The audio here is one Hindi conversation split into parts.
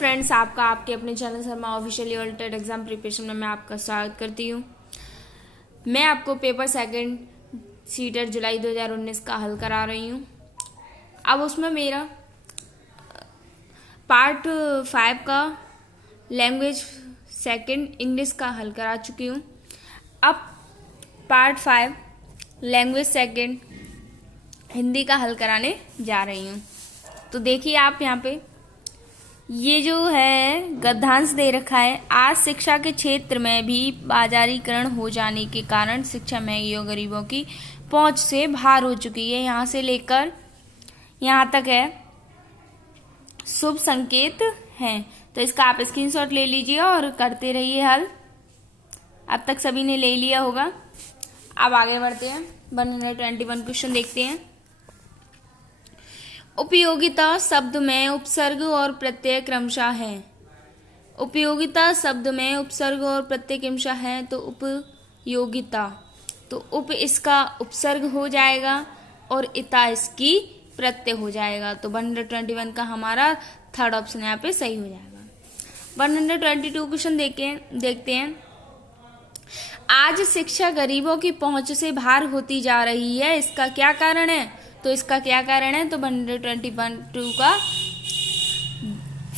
फ्रेंड्स, आपका आपके अपने चैनल शर्मा ऑफिशियली ऑल्टेड एग्जाम प्रिपरेशन में मैं आपका स्वागत करती हूँ। मैं आपको पेपर सेकंड सीटेट जुलाई 2019 का हल करा रही हूँ। अब उसमें मेरा पार्ट 5 का लैंग्वेज सेकंड इंग्लिश का हल करा चुकी हूँ। अब पार्ट 5 लैंग्वेज सेकंड हिंदी का हल कराने जा रही हूँ। तो देखिए आप यहाँ पे ये जो है गद्यांश दे रखा है। आज शिक्षा के क्षेत्र में भी बाजारीकरण हो जाने के कारण शिक्षा महंगी और गरीबों की पहुंच से बाहर हो चुकी है। यहाँ से लेकर यहाँ तक है शुभ संकेत हैं। तो इसका आप स्क्रीनशॉट ले लीजिए और करते रहिए हल। अब तक सभी ने ले लिया होगा। अब आगे बढ़ते हैं। 121 क्वेश्चन देखते हैं। उपयोगिता शब्द में उपसर्ग और प्रत्यय क्रमशः है। उपयोगिता शब्द में उपसर्ग और प्रत्यय क्रमशः है तो उपयोगिता, तो उप इसका उपसर्ग हो जाएगा और इता इसकी प्रत्यय हो जाएगा। तो 121 का हमारा थर्ड ऑप्शन यहाँ पे सही हो जाएगा। 122 क्वेश्चन देखते हैं। आज शिक्षा गरीबों की पहुंच से बाहर होती जा रही है, इसका क्या कारण है? तो इसका क्या कारण है? तो 122 का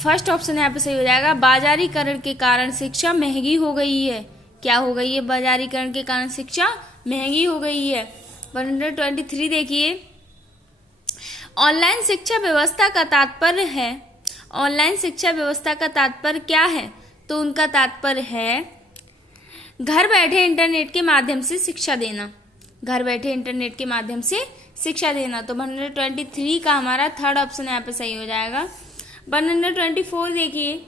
फर्स्ट ऑप्शन यहाँ पे सही हो जाएगा। बाजारीकरण के कारण शिक्षा महंगी हो गई है। क्या हो गई है? बाजारीकरण के कारण शिक्षा महंगी हो गई है। 123 देखिए। ऑनलाइन शिक्षा व्यवस्था का तात्पर्य है। ऑनलाइन शिक्षा व्यवस्था का तात्पर्य क्या है? तो उनका तात्पर्य है घर बैठे इंटरनेट के माध्यम से शिक्षा देना। घर बैठे इंटरनेट के माध्यम से शिक्षा देना। तो 123 का हमारा थर्ड ऑप्शन यहाँ पे सही हो जाएगा। 124 देखिए।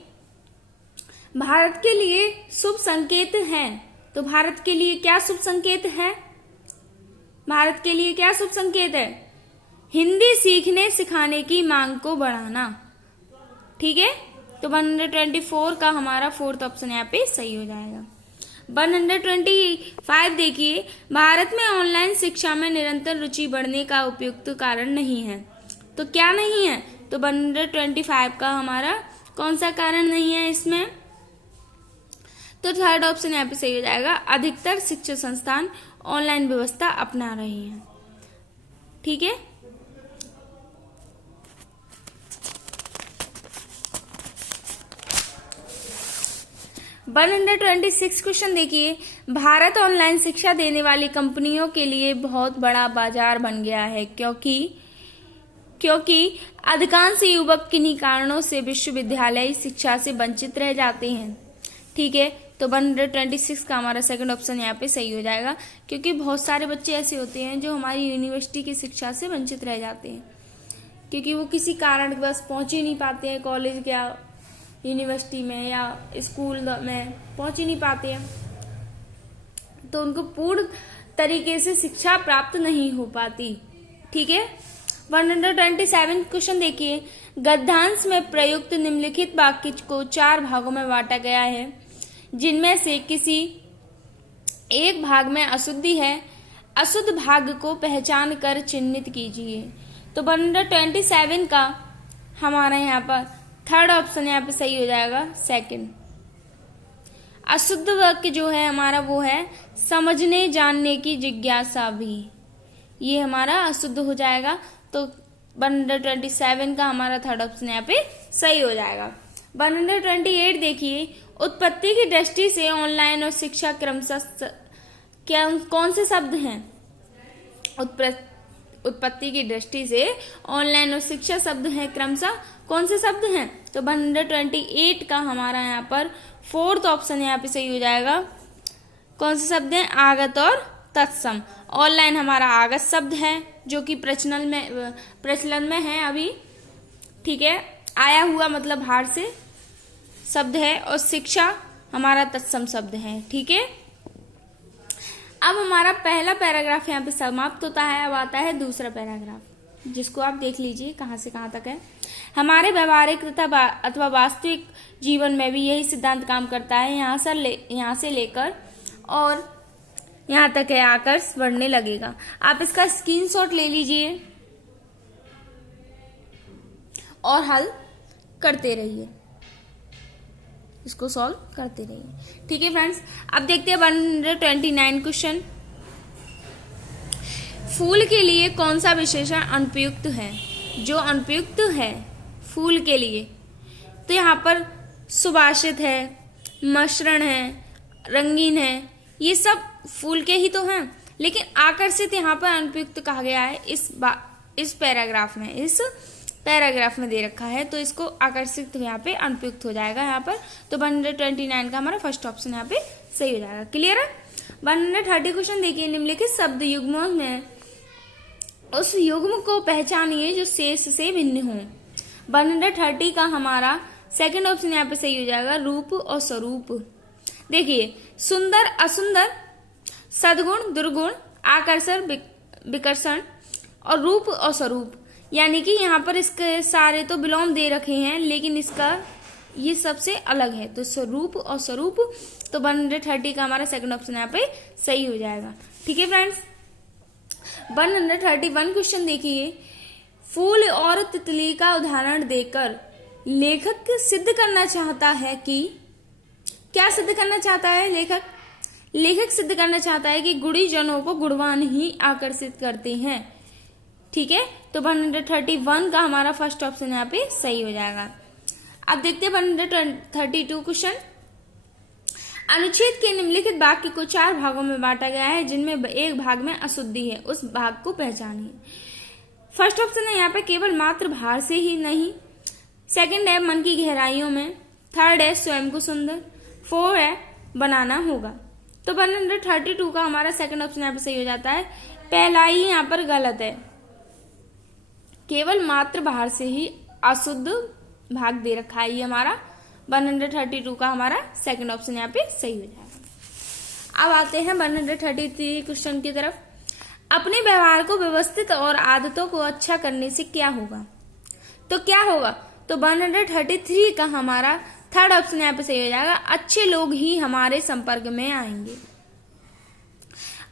भारत के लिए शुभ संकेत हैं। तो भारत के लिए क्या शुभ संकेत है? भारत के लिए क्या शुभ संकेत है? हिंदी सीखने सिखाने की मांग को बढ़ाना। ठीक है, तो 124 का हमारा फोर्थ ऑप्शन यहाँ पे सही हो जाएगा। 125 देखिए। भारत में ऑनलाइन शिक्षा में निरंतर रुचि बढ़ने का उपयुक्त कारण नहीं है। तो क्या नहीं है? तो 125 का हमारा कौन सा कारण नहीं है इसमें? तो थर्ड ऑप्शन यहाँ पे सही हो जाएगा। अधिकतर शिक्षा संस्थान ऑनलाइन व्यवस्था अपना रहे हैं। ठीक है, 126 क्वेश्चन देखिए। भारत ऑनलाइन शिक्षा देने वाली कंपनियों के लिए बहुत बड़ा बाजार बन गया है क्योंकि अधिकांश युवक किन्हीं कारणों से विश्वविद्यालय शिक्षा से वंचित रह जाते हैं। ठीक है, तो 126 का हमारा सेकंड ऑप्शन यहाँ पे सही हो जाएगा, क्योंकि बहुत सारे बच्चे ऐसे होते हैं जो हमारी यूनिवर्सिटी की शिक्षा से वंचित रह जाते हैं, क्योंकि वो किसी कारण बस पहुंच ही नहीं पाते हैं कॉलेज या यूनिवर्सिटी में या स्कूल में पहुंच ही नहीं पाते हैं, तो उनको पूर्ण तरीके से शिक्षा प्राप्त नहीं हो पाती। ठीक है, 127 क्वेश्चन देखिए। गद्यांश में प्रयुक्त निम्नलिखित वाक्य को 4 भागों में बांटा गया है, जिनमें से किसी एक भाग में अशुद्धि है। अशुद्ध भाग को पहचान कर चिन्हित कीजिए। तो 127 का हमारा यहाँ पर थर्ड ऑप्शन यहाँ पे सही हो जाएगा, सेकंड। अशुद्ध वाक्य जो है हमारा वो है समझने जानने की जिज्ञासा भी, ये हमारा अशुद्ध हो जाएगा। तो 127 का हमारा थर्ड ऑप्शन यहाँ पे सही हो जाएगा। 128 देखिए। उत्पत्ति की दृष्टि से ऑनलाइन और शिक्षा क्रमशः क्या कौन से शब्द हैं? उत्पत्ति की दृष्टि से ऑनलाइन और शिक्षा शब्द हैं क्रमशः कौन से शब्द हैं? तो 128 का हमारा यहाँ पर फोर्थ ऑप्शन यहाँ पे सही हो जाएगा। कौन से शब्द हैं? आगत और तत्सम। ऑनलाइन हमारा आगत शब्द है जो कि प्रचलन में है अभी। ठीक है, आया हुआ मतलब बाहर से शब्द है, और शिक्षा हमारा तत्सम शब्द है। ठीक है, अब हमारा पहला पैराग्राफ यहाँ पे समाप्त होता है। अब आता है दूसरा पैराग्राफ, जिसको आप देख लीजिए कहाँ से कहाँ तक है। हमारे व्यवहारिक तथा अथवा वास्तविक जीवन में भी यही सिद्धांत काम करता है। यहाँ से लेकर और यहाँ तक है आकर बढ़ने लगेगा। आप इसका स्क्रीनशॉट ले लीजिए और हल करते रहिए। इसको सॉल्व करते रहिए। ठीक है फ्रेंड्स, अब देखते हैं 129 क्वेश्चन। फूल के लिए कौन सा विशेषण अनुपयुक्त है? जो अनुपयुक्त है फूल के लिए, तो यहाँ पर सुवासित है, मसृण है, रंगीन है, ये सब फूल के ही तो हैं, लेकिन आकर्षित यहाँ पर अनुपयुक्त कहा गया है। इस पैराग्राफ में दे रखा है, तो इसको आकर्षित यहाँ पे अनुपयुक्त हो जाएगा यहाँ पर। तो 129 का हमारा फर्स्ट ऑप्शन यहाँ पे सही हो जाएगा। क्लियर है? 130 क्वेश्चन देखिए, निम्नलिखित शब्द युग्मों में उस युग्म को पहचानिए जो शेष से भिन्न हो। 130 का हमारा सेकंड ऑप्शन यहाँ पे सही हो जाएगा, रूप और स्वरूप। देखिए, सुंदर असुंदर, सद्गुण दुर्गुण, आकर्षण विकर्षण और रूप और स्वरूप, यानी कि यहाँ पर इसके सारे तो विलोम दे रखे हैं, लेकिन इसका ये सबसे अलग है, तो स्वरूप और स्वरूप। तो 130 का हमारा सेकंड ऑप्शन यहाँ पे सही हो जाएगा। ठीक है फ्रेंड्स, 131 क्वेश्चन देखिए, फूल और तितली का उदाहरण देकर लेखक सिद्ध करना चाहता है कि, क्या सिद्ध करना चाहता है लेखक सिद्ध करना चाहता है कि गुणीजनों को गुणवान ही आकर्षित करते हैं। ठीक है, तो 131 का हमारा फर्स्ट ऑप्शन यहाँ पे सही हो जाएगा। अब देखते हैं 132 क्वेश्चन। अनुच्छेद के निम्नलिखित वाक्य को 4 भागों में बांटा गया है, जिनमें एक भाग में अशुद्धि है, उस भाग को पहचानिए। फर्स्ट ऑप्शन है यहाँ पे केवल मात्र भार से ही नहीं, सेकंड है मन की गहराइयों में, थर्ड है स्वयं को सुंदर, फोर है बनाना होगा। तो 132 का हमारा सेकंड ऑप्शन यहाँ पे सही हो जाता है। पहला ही यहाँ पर गलत है, केवल मात्र बाहर से ही अशुद्ध भाग दे रखा है, ये हमारा 132 का हमारा सेकंड ऑप्शन यहाँ पे सही हो जाएगा। अब आते हैं 133 क्वेश्चन की तरफ। अपने व्यवहार को व्यवस्थित और आदतों को अच्छा करने से क्या होगा? तो क्या होगा? तो 133 का हमारा थर्ड ऑप्शन यहाँ पे सही हो जाएगा, अच्छे लोग ही हमारे संपर्क में आएंगे।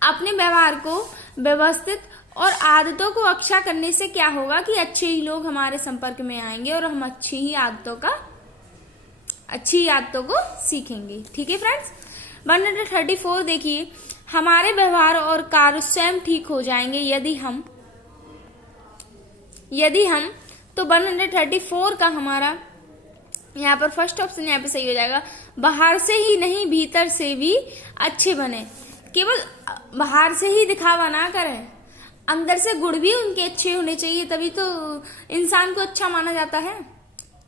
अपने व्यवहार को व्यवस्थित और आदतों को अच्छा करने से क्या होगा कि अच्छे ही लोग हमारे संपर्क में आएंगे और हम अच्छी ही आदतों को सीखेंगे। ठीक है फ्रेंड्स, 134 देखिए, हमारे व्यवहार और कार्य स्वयं ठीक हो जाएंगे यदि हम तो 134 का हमारा यहाँ पर फर्स्ट ऑप्शन यहाँ पे सही हो जाएगा, बाहर से ही नहीं भीतर से भी अच्छे बने। केवल बाहर से ही दिखावा ना करें, अंदर से गुण भी उनके अच्छे होने चाहिए, तभी तो इंसान को अच्छा माना जाता है,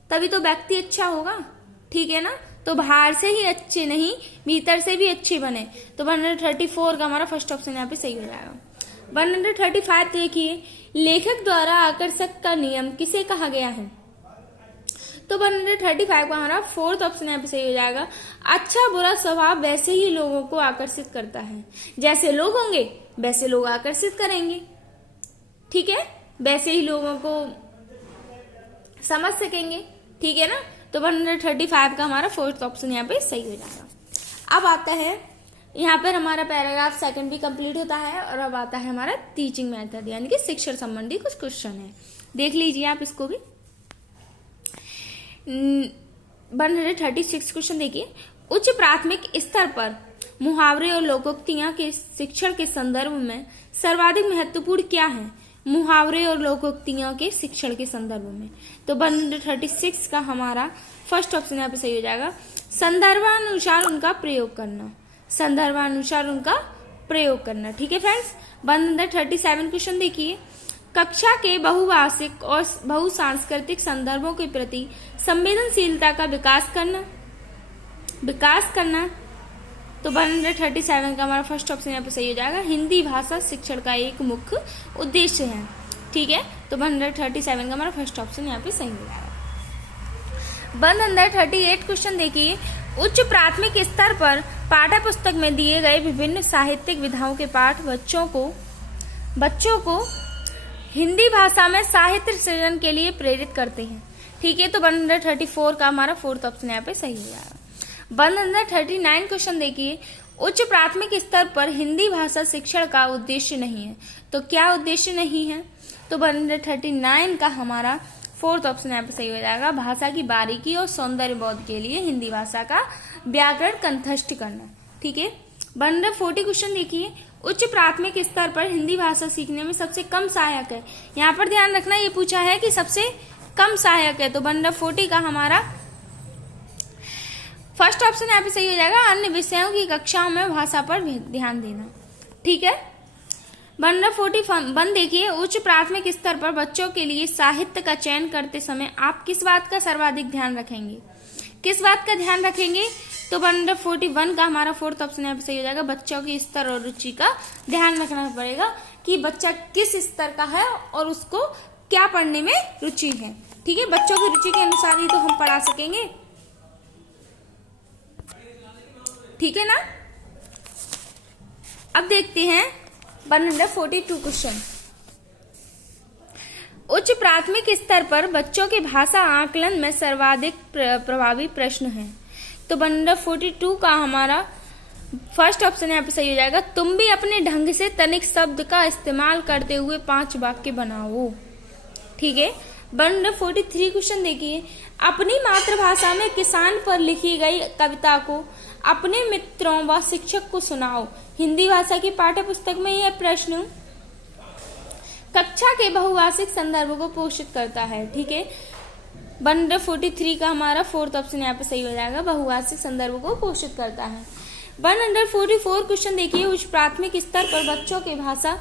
तभी तो व्यक्ति अच्छा होगा। ठीक है ना? तो बाहर से ही अच्छे नहीं भीतर से भी अच्छे बने। तो 134 का हमारा फर्स्ट ऑप्शन यहाँ पे सही हो जाएगा। 135 देखिए, लेखक द्वारा आकर्षक का नियम किसे कहा गया है? तो 135 का हमारा फोर्थ ऑप्शन यहाँ पे सही हो जाएगा, अच्छा बुरा स्वभाव वैसे ही लोगों को आकर्षित करता है, जैसे लोग होंगे वैसे लोग आकर्षित करेंगे। ठीक है, वैसे ही लोगों को समझ सकेंगे। ठीक है ना? तो 135 का हमारा फोर्थ ऑप्शन यहाँ पे सही हो जाएगा। अब आता है यहाँ पर हमारा पैराग्राफ सेकंड भी कंप्लीट होता है, और अब आता है हमारा टीचिंग मेथड, यानी कि शिक्षण संबंधी कुछ क्वेश्चन है, देख लीजिए आप इसको भी। 136 क्वेश्चन देखिए, उच्च प्राथमिक स्तर पर मुहावरे और लोकोक्तियां के शिक्षण के संदर्भ में सर्वाधिक महत्वपूर्ण क्या है? मुहावरे और लोकोक्तियों के शिक्षण के संदर्भ में। तो 136 का हमारा फर्स्ट ऑप्शन यहाँ पे सही हो जाएगा, संदर्भानुसार उनका प्रयोग करना, संदर्भानुसार उनका प्रयोग करना। ठीक है फ्रेंड्स, 137 क्वेश्चन देखिए, कक्षा के बहुभाषिक और बहुसांस्कृतिक संदर्भों के प्रति संवेदनशीलता का विकास करना। तो 137 का हमारा फर्स्ट ऑप्शन यहाँ पे सही हो जाएगा, हिंदी भाषा शिक्षण का एक मुख्य उद्देश्य है। ठीक है, तो 137 का हमारा फर्स्ट ऑप्शन यहाँ पे सही हो जाएगा। 138 क्वेश्चन देखिए, उच्च प्राथमिक स्तर पर पाठ्य पुस्तक में दिए गए विभिन्न साहित्यिक विधाओं के पाठ बच्चों को हिंदी भाषा में साहित्य सृजन के लिए प्रेरित करते हैं। ठीक है, तो 134 का हमारा फोर्थ ऑप्शन यहाँ पे सही हो जाएगा। 139 क्वेश्चन देखिए, उच्च प्राथमिक स्तर पर हिंदी भाषा शिक्षण का उद्देश्य नहीं है। तो क्या उद्देश्य नहीं है? तो 139 का हमारा फोर्थ ऑप्शन यहाँ पे सही हो जाएगा। भाषा की बारीकी और सौंदर्य बोध के लिए हिंदी भाषा का व्याकरण कंठस्थ करना। ठीक है, 140 क्वेश्चन देखिए, उच्च प्राथमिक स्तर पर हिंदी भाषा सीखने में सबसे कम सहायक है। यहाँ पर ध्यान रखना, ये पूछा है कि सबसे कम सहायक है, तो 140 का हमारा फर्स्ट ऑप्शन यहाँ पे सही हो जाएगा। अन्य विषयों की कक्षाओं में भाषा पर ध्यान देना। ठीक है, 141 देखिए, उच्च प्राथमिक स्तर पर बच्चों के लिए साहित्य का चयन करते समय आप किस बात का सर्वाधिक ध्यान रखेंगे? किस बात का ध्यान रखेंगे? तो 141 का हमारा फोर्थ ऑप्शन यहाँ पे सही हो जाएगा। बच्चों के स्तर और रुचि का ध्यान रखना पड़ेगा कि बच्चा किस स्तर का है और उसको क्या पढ़ने में रुचि है। ठीक है, बच्चों की रुचि के अनुसार ही तो हम पढ़ा सकेंगे। ठीक है ना। अब देखते हैं 142 क्वेश्चन। उच्च प्राथमिक स्तर पर बच्चों के भाषा आकलन में सर्वाधिक प्रभावी प्रश्न है। तो 142 का हमारा फर्स्ट ऑप्शन यहाँ पे सही हो जाएगा। तुम भी अपने ढंग से तनिक शब्द का इस्तेमाल करते हुए 5 वाक्य बनाओ। ठीक है, 143 क्वेश्चन देखिए, अपनी मातृभाषा में किसान पर लिखी गई कविता को अपने मित्रों व शिक्षक को सुनाओ। हिंदी भाषा की पाठ्य पुस्तक में यह प्रश्न कक्षा के बहुभाषिक संदर्भ को पोषित करता है। ठीक है, 143 का हमारा फोर्थ ऑप्शन यहाँ पे सही हो जाएगा, बहुभाषिक संदर्भ को पोषित करता है। 144 क्वेश्चन देखिए, उच्च प्राथमिक स्तर पर बच्चों के भाषा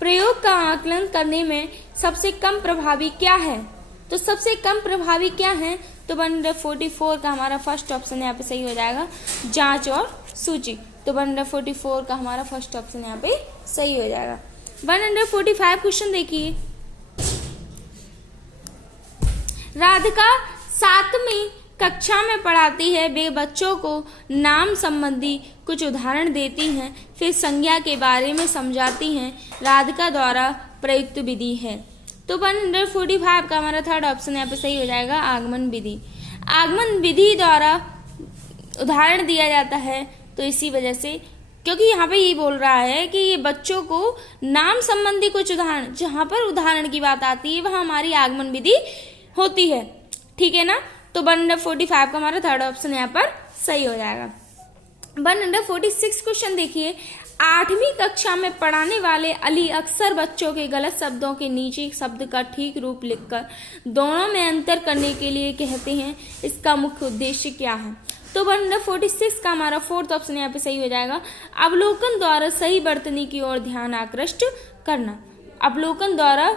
प्रयोग का आकलन करने में सबसे कम प्रभावी क्या है? तो सबसे कम प्रभावी क्या है? तो 144 का हमारा फर्स्ट ऑप्शन यहाँ पे सही हो जाएगा, जांच और सूची। तो 144 का हमारा फर्स्ट ऑप्शन यहाँ पे सही हो जाएगा। 145 क्वेश्चन देखिए, राधिका 7वीं कक्षा में पढ़ाती है। वे बच्चों को नाम संबंधी कुछ उदाहरण देती हैं, फिर संज्ञा के बारे में समझाती हैं। राधिका द्वारा प्रयुक्त विधि है। तो 145 का हमारा थर्ड ऑप्शन यहाँ पे सही हो जाएगा, आगमन विधि। आगमन विधि द्वारा उदाहरण दिया जाता है, तो इसी वजह से, क्योंकि यहाँ पे ये बोल रहा है कि ये बच्चों को नाम संबंधी कुछ उदाहरण, जहाँ पर उदाहरण की बात आती है वहाँ हमारी आगमन विधि होती है। ठीक है ना। तो 145 का हमारा थर्ड ऑप्शन यहाँ पर सही हो जाएगा। 146 क्वेश्चन देखिए, 8वीं कक्षा में पढ़ाने वाले अली अक्सर बच्चों के गलत शब्दों के नीचे शब्द का ठीक रूप लिखकर दोनों में अंतर करने के लिए कहते हैं। इसका मुख्य उद्देश्य क्या है? तो 146 का हमारा फोर्थ ऑप्शन यहाँ पे सही हो जाएगा, अवलोकन द्वारा सही वर्तनी की ओर ध्यान आकृष्ट करना। अवलोकन द्वारा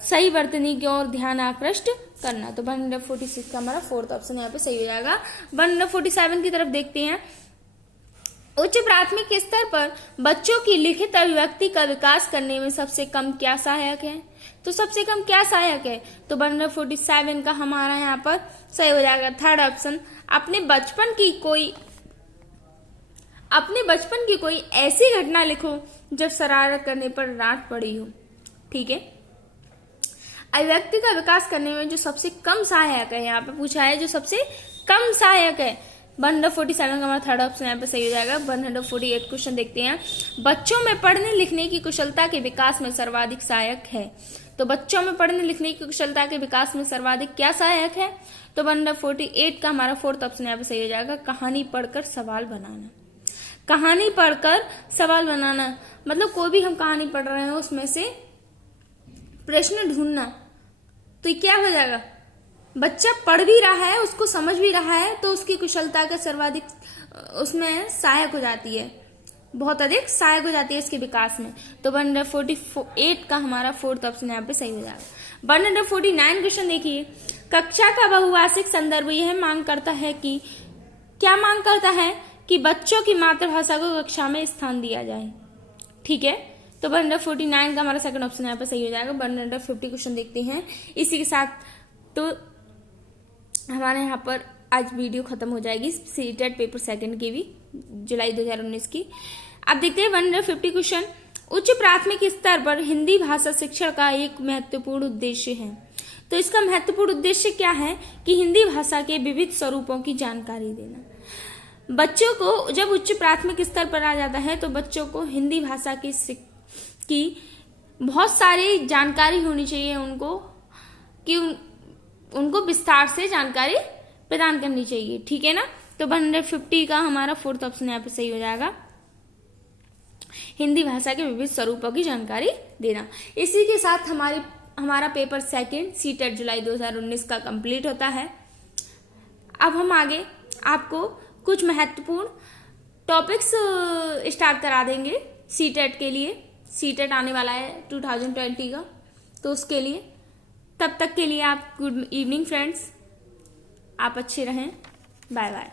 सही वर्तनी की ओर ध्यान आकृष्ट करना। तो 146 का हमारा फोर्थ ऑप्शन यहाँ पे सही हो जाएगा। 147 की तरफ देखते हैं, उच्च प्राथमिक स्तर पर बच्चों की लिखित अभिव्यक्ति का विकास करने में सबसे कम क्या सहायक है? तो सबसे कम क्या सहायक है? तो 147 का हमारा यहाँ पर सही हो जाएगा थर्ड ऑप्शन, अपने बचपन की कोई ऐसी घटना लिखो जब शरारत करने पर डांट पड़ी हो। ठीक है, अभिव्यक्ति का विकास करने में जो सबसे कम सहायक है, यहाँ पे पूछा है जो सबसे कम सहायक है। 147 का हमारा थर्ड ऑप्शन यहाँ पे सही हो जाएगा। 148 क्वेश्चन देखते हैं, बच्चों में पढ़ने लिखने की कुशलता के विकास में सर्वाधिक सहायक है। तो बच्चों में पढ़ने लिखने की कुशलता के विकास में सर्वाधिक क्या सहायक है? तो 148 का हमारा फोर्थ ऑप्शन यहाँ पे सही हो जाएगा, कहानी पढ़कर सवाल बनाना। कहानी पढ़कर सवाल बनाना मतलब कोई भी हम कहानी पढ़ रहे हैं उसमें से प्रश्न ढूंढना। तो ये क्या हो जाएगा, बच्चा पढ़ भी रहा है, उसको समझ भी रहा है, तो उसकी कुशलता का सर्वाधिक उसमें सहायक हो जाती है, बहुत अधिक सहायक हो जाती है इसके विकास में। तो 148 का हमारा फोर्थ ऑप्शन यहाँ पे सही हो जाएगा। 149 क्वेश्चन देखिए, कक्षा का बहुभाषिक संदर्भ यह मांग करता है कि क्या मांग करता है कि बच्चों की मातृभाषा को कक्षा में स्थान दिया जाए। ठीक है, तो 149 का हमारा सेकंड ऑप्शन यहाँ पे सही हो जाएगा। 150 क्वेश्चन देखते हैं। इसी के साथ तो हमारे यहाँ पर आज वीडियो खत्म हो जाएगी सीटेट पेपर सेकंड की भी, जुलाई 2019 की। अब देखते हैं 150 क्वेश्चन, उच्च प्राथमिक स्तर पर हिंदी भाषा शिक्षण का एक महत्वपूर्ण उद्देश्य है। तो इसका महत्वपूर्ण उद्देश्य क्या है कि हिंदी भाषा के विविध स्वरूपों की जानकारी देना। बच्चों को जब उच्च प्राथमिक स्तर पर आ जाता है तो बच्चों को हिंदी भाषा की बहुत सारी जानकारी होनी चाहिए उनको, कि उनको विस्तार से जानकारी प्रदान करनी चाहिए, ठीक है ना। तो 150 का हमारा फोर्थ ऑप्शन यहाँ पे सही हो जाएगा, हिंदी भाषा के विविध स्वरूपों की जानकारी देना। इसी के साथ हमारा पेपर सेकंड सीटेट जुलाई 2019 का कंप्लीट होता है। अब हम आगे आपको कुछ महत्वपूर्ण टॉपिक्स स्टार्ट करा देंगे सीटेट के लिए। सीटेट आने वाला है 2020 का, तो उसके लिए तब तक के लिए आप गुड इवनिंग फ्रेंड्स, आप अच्छे रहें, बाय बाय।